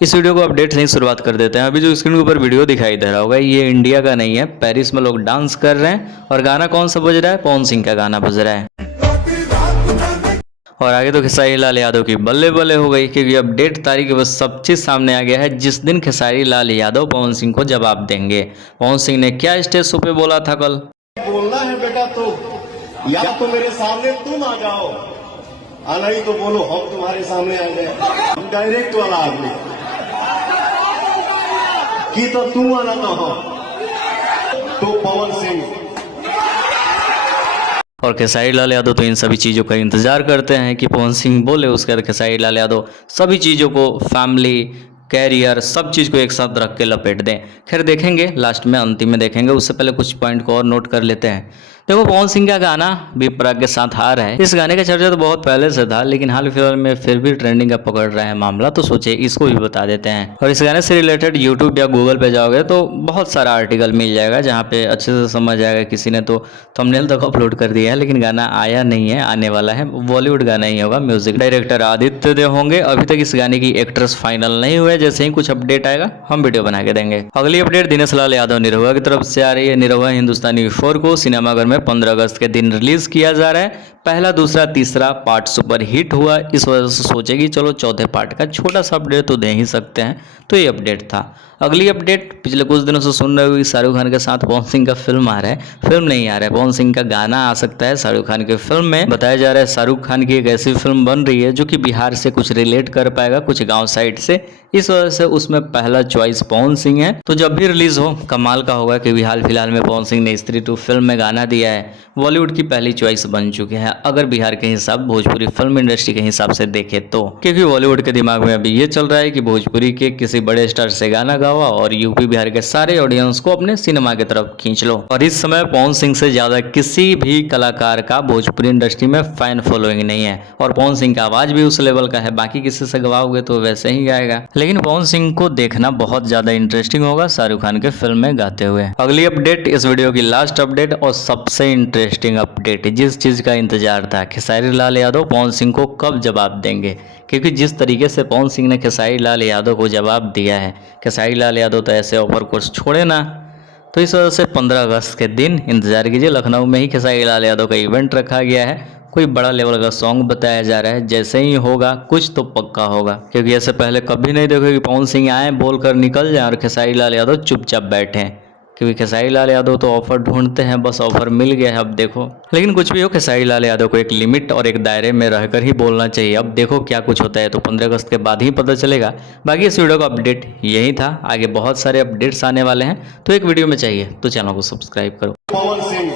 इस वीडियो को अपडेट से ही शुरुआत कर देते हैं। अभी जो स्क्रीन के ऊपर वीडियो दिखाई दे रहा होगा ये इंडिया का नहीं है, पेरिस में लोग डांस कर रहे हैं और गाना कौन सा बज रहा है, पवन सिंह का गाना बज रहा है। और आगे तो खेसारी लाल यादव की बल्ले बल्ले हो गई, क्योंकि अपडेट तारीख बस सब चीज सामने आ गया है। जिस दिन खेसारी लाल यादव पवन सिंह को जवाब देंगे। पवन सिंह ने क्या स्टेज शो पे बोला था कल, बोलना है बेटा तो या तो मेरे सामने तुम आ जाओ, नहीं तो बोलो हम तुम्हारे सामने आ गए। हम डायरेक्ट वाला आदमी कि तो तुम आना तो हो तो पवन सिंह। और खेसारी लाल यादव तो इन सभी चीज़ों का इंतजार करते हैं कि पवन सिंह बोले। उसके बाद खेसारी लाल यादव सभी चीज़ों को, फैमिली, कैरियर, सब चीज़ को एक साथ रख के लपेट दें। खैर देखेंगे, लास्ट में अंतिम में देखेंगे। उससे पहले कुछ पॉइंट को और नोट कर लेते हैं। देखो, पवन सिंह का गाना बी प्राक के साथ आ रहा है। इस गाने का चर्चा तो बहुत पहले से था, लेकिन हाल फिलहाल में फिर भी ट्रेंडिंग का पकड़ रहा है मामला, तो सोचे इसको भी बता देते हैं। और इस गाने से रिलेटेड यूट्यूब या गूगल पे जाओगे तो बहुत सारा आर्टिकल मिल जाएगा, जहाँ पे अच्छे से समझ जाएगा। किसी ने तो थंबनेल तक अपलोड कर दिया है, लेकिन गाना आया नहीं है, आने वाला है। बॉलीवुड गाना ही होगा। म्यूजिक डायरेक्टर आदित्य देव होंगे। अभी तक इस गाने की एक्ट्रेस फाइनल नहीं हुए। जैसे ही कुछ अपडेट आएगा हम वीडियो बना के देंगे। अगली अपडेट दिनेश लाल यादव निरहुआ की तरफ से आ रही है। निरहुआ हिंदुस्तानी 4 को सिनेमाघर में 15 अगस्त के दिन रिलीज किया जा रहा है। पहला, दूसरा, तीसरा पार्ट सुपर हिट हुआ। इस वजह से सोचे कि चलो चौथे पार्ट का छोटा सा अपडेट तो दे ही सकते हैं, तो ये अपडेट था। अगली अपडेट, पिछले कुछ दिनों से सुन रहे हो कि शाहरुख खान के साथ पवन सिंह का फिल्म आ रहा है। फिल्म नहीं आ रहा है, पवन सिंह का गाना आ सकता है शाहरुख खान के फिल्म में। बताया जा रहा है शाहरुख खान की एक ऐसी फिल्म बन रही है जो कि बिहार से कुछ रिलेट कर पाएगा, कुछ गांव साइड से। इस वजह से उसमें पहला चॉइस पवन सिंह है। तो जब भी रिलीज हो कमाल का होगा, क्योंकि हाल फिलहाल में पवन सिंह ने स्त्री 2 फिल्म में गाना दिया है। बॉलीवुड की पहली चॉइस बन चुके हैं, अगर बिहार के हिसाब, भोजपुरी फिल्म इंडस्ट्री के हिसाब से देखे तो। क्योंकि बॉलीवुड के दिमाग में अभी ये चल रहा है कि भोजपुरी के किसी बड़े स्टार से गाना गावा और यूपी बिहार के सारे ऑडियंस को अपने सिनेमा की तरफ खींच लो। और इस समय पवन सिंह से ज्यादा किसी भी कलाकार का भोजपुरी इंडस्ट्री में फैन फॉलोइंग नहीं है। और पवन सिंह का आवाज भी उस लेवल का है, बाकी किसी से गवाओगे तो वैसे ही गाएगा। लेकिन पवन सिंह को देखना बहुत ज्यादा इंटरेस्टिंग होगा शाहरुख खान के फिल्म में गाते हुए। अगली अपडेट, इस वीडियो की लास्ट अपडेट और सबसे इंटरेस्टिंग अपडेट, जिस चीज का इंतजार था, खेसारी लाल यादव पवन सिंह को कब जवाब देंगे। क्योंकि जिस तरीके से पवन सिंह ने खेसारी लाल यादव को जवाब दिया है, खेसारी लाल यादव तो ऐसे ऑफर को छोड़े ना। तो इस वजह से 15 अगस्त के दिन इंतजार कीजिए। लखनऊ में ही खेसारी लाल यादव का इवेंट रखा गया है। कोई बड़ा लेवल का सॉन्ग बताया जा रहा है। जैसे ही होगा कुछ तो पक्का होगा, क्योंकि ऐसे पहले कभी नहीं देखो कि पवन सिंह आए, बोल कर निकल जाए और खेसारी लाल यादव चुपचाप बैठे। क्योंकि खेसारी लाल यादव तो ऑफर ढूंढते हैं, बस ऑफर मिल गया है, अब देखो। लेकिन कुछ भी हो, खेसारी लाल यादव को एक लिमिट और एक दायरे में रहकर ही बोलना चाहिए। अब देखो क्या कुछ होता है, तो 15 अगस्त के बाद ही पता चलेगा। बाकी इस वीडियो का अपडेट यही था। आगे बहुत सारे अपडेट्स आने वाले हैं, तो एक वीडियो में चाहिए तो चैनल को सब्सक्राइब करो। पवन सिंह